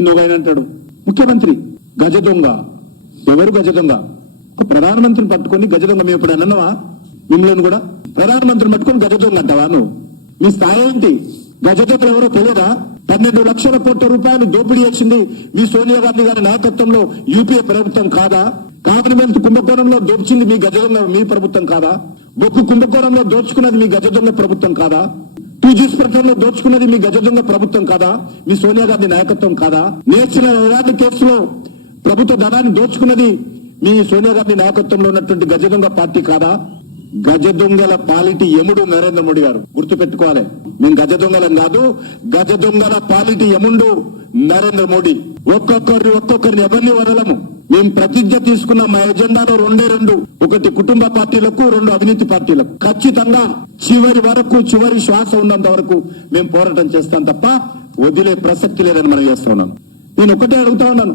నిన్న ఒక ఆయన అంటాడు ముఖ్యమంత్రి గజ దొంగ. ఎవరు గజ దొంగ? ఒక ప్రధానమంత్రిని పట్టుకొని గజ దొంగ మేము ఎప్పుడు అన్నవా? మిమ్మల్ని కూడా ప్రధానమంత్రిని పట్టుకొని గజ దొంగ అంటావా నువ్వు? మీ స్థాయి ఏంటి? గజ దొంగ ఎవరో తెలియదా? 12 లక్షల కోట్ల రూపాయలు దోపిడీ చేసింది మీ సోనియా గాంధీ గారి నాయకత్వంలో యూపీఏ ప్రభుత్వం కాదా? కామన్వెల్త్ కుంభకోణంలో దోచింది మీ గజ దొంగ మీ ప్రభుత్వం కాదా? బొక్కు కుంభకోణంలో దోచుకున్నది మీ గజ దొంగ ప్రభుత్వం కాదా? 2G ప్రకటనలో దోచుకున్నది మీ గజ దొంగ ప్రభుత్వం కాదా? మీ సోనియా గాంధీ నాయకత్వం కాదా? నేర్చిన ఎలాంటి కేసులో ప్రభుత్వ ధనాన్ని దోచుకున్నది మీ సోనియా గాంధీ నాయకత్వంలో ఉన్నటువంటి గజ దొంగ పార్టీ కాదా? గజ దొంగల పాలిటి యముడు నరేంద్ర మోడీ గారు. గుర్తు పెట్టుకోవాలి, మేము గజ దొంగలం కాదు, గజ దొంగల పాలిటి యముండు నరేంద్ర మోడీ. ఒక్కొక్కరిని ఎవరిని వదలము. మేము ప్రతిజ్ఞ తీసుకున్న మా ఎజెండాలో 2 ఒకటి కుటుంబ పార్టీలకు, 2 అవినీతి పార్టీలకు. ఖచ్చితంగా చివరి వరకు, చివరి శ్వాస ఉన్నంత వరకు మేము పోరాటం చేస్తాం తప్ప వదిలే ప్రసక్తి లేదని మనం చేస్తా ఉన్నాను. నేను ఒకటే అడుగుతా ఉన్నాను,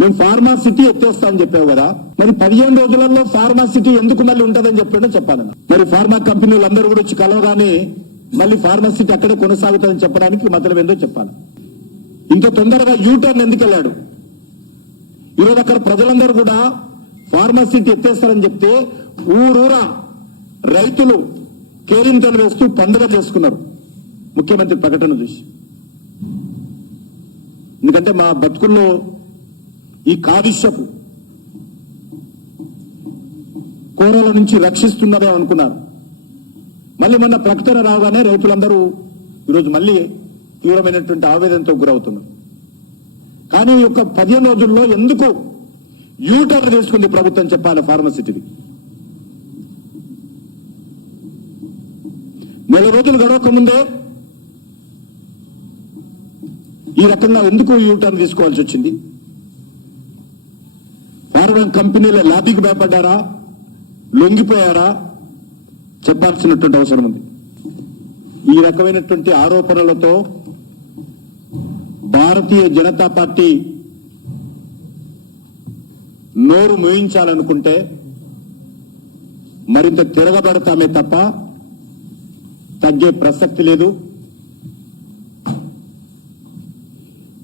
మేము ఫార్మా సిటీ ఎత్తేస్తామని చెప్పావు కదా, మరి 15 రోజులలో ఫార్మా సిటీ ఎందుకు మళ్ళీ ఉంటుందని చెప్పాడో చెప్పాలన్నా. మరి ఫార్మా కంపెనీలు అందరూ కూడా వచ్చి కలవగానే మళ్ళీ ఫార్మా సిటీ అక్కడే కొనసాగుతుందని చెప్పడానికి మతలం ఏందో చెప్పాలి. ఇంత తొందరగా యూటర్న్ ఎందుకు వెళ్ళాడు? ఈరోజు అక్కడ ప్రజలందరూ కూడా ఫార్మా సిటీ ఎత్తేస్తారని చెప్తే ఊరూరా రైతులు కేరింతలు వేస్తూ పండుగ చేసుకున్నారు ముఖ్యమంత్రి ప్రకటన చూసి. ఎందుకంటే మా బతుకుల్లో ఈ కాలుష్యపు కోరల నుంచి రక్షిస్తున్నదే అనుకున్నారు. మళ్ళీ మొన్న ప్రకటన రాగానే రైతులందరూ ఈరోజు మళ్ళీ తీవ్రమైనటువంటి ఆవేదనతో గురవుతున్నారు. కానీ ఈ యొక్క 15 రోజుల్లో ఎందుకు యూటర్న్ తీసుకుంది ప్రభుత్వం చెప్పాలి ఫార్మసిటీని? 4 రోజులు గడవక ముందే ఈ రకంగా ఎందుకు యూటర్న్ తీసుకోవాల్సి వచ్చింది? ఫార్మా కంపెనీల లాబీకి భయపడ్డారా, లొంగిపోయారా చెప్పాల్సినటువంటి అవసరం ఉంది. ఈ రకమైనటువంటి ఆరోపణలతో భారతీయ జనతా పార్టీ నోరు మోయించాలనుకుంటే మరింత తిరగబడతామే తప్ప తగ్గే ప్రసక్తి లేదు.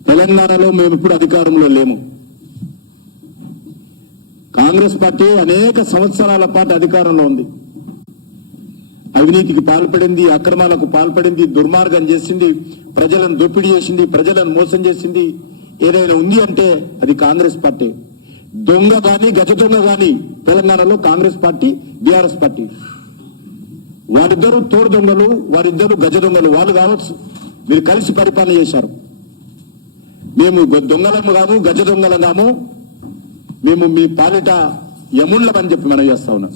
తెలంగాణలో మేము ఇప్పుడు అధికారంలో లేము. కాంగ్రెస్ పార్టీ అనేక సంవత్సరాల పాటు అధికారంలో ఉంది. అవినీతికి పాల్పడింది, అక్రమాలకు పాల్పడింది, దుర్మార్గం చేసింది, ప్రజలను దోపిడీ చేసింది, ప్రజలను మోసం చేసింది. ఏదైనా ఉంది అంటే అది కాంగ్రెస్ పార్టీ. దొంగ గాని గజ దొంగ గాని తెలంగాణలో కాంగ్రెస్ పార్టీ, బీఆర్ఎస్ పార్టీ. వారిద్దరూ తోడు దొంగలు, వారిద్దరూ గజ దొంగలు. వాళ్ళు కావచ్చు, మీరు కలిసి పరిపాలన చేశారు. మేము దొంగలము కాము, గజ దొంగలం కాము, మేము మీ పాలిట యముళ్ళమని చెప్పి మనం చేస్తా ఉన్నాం.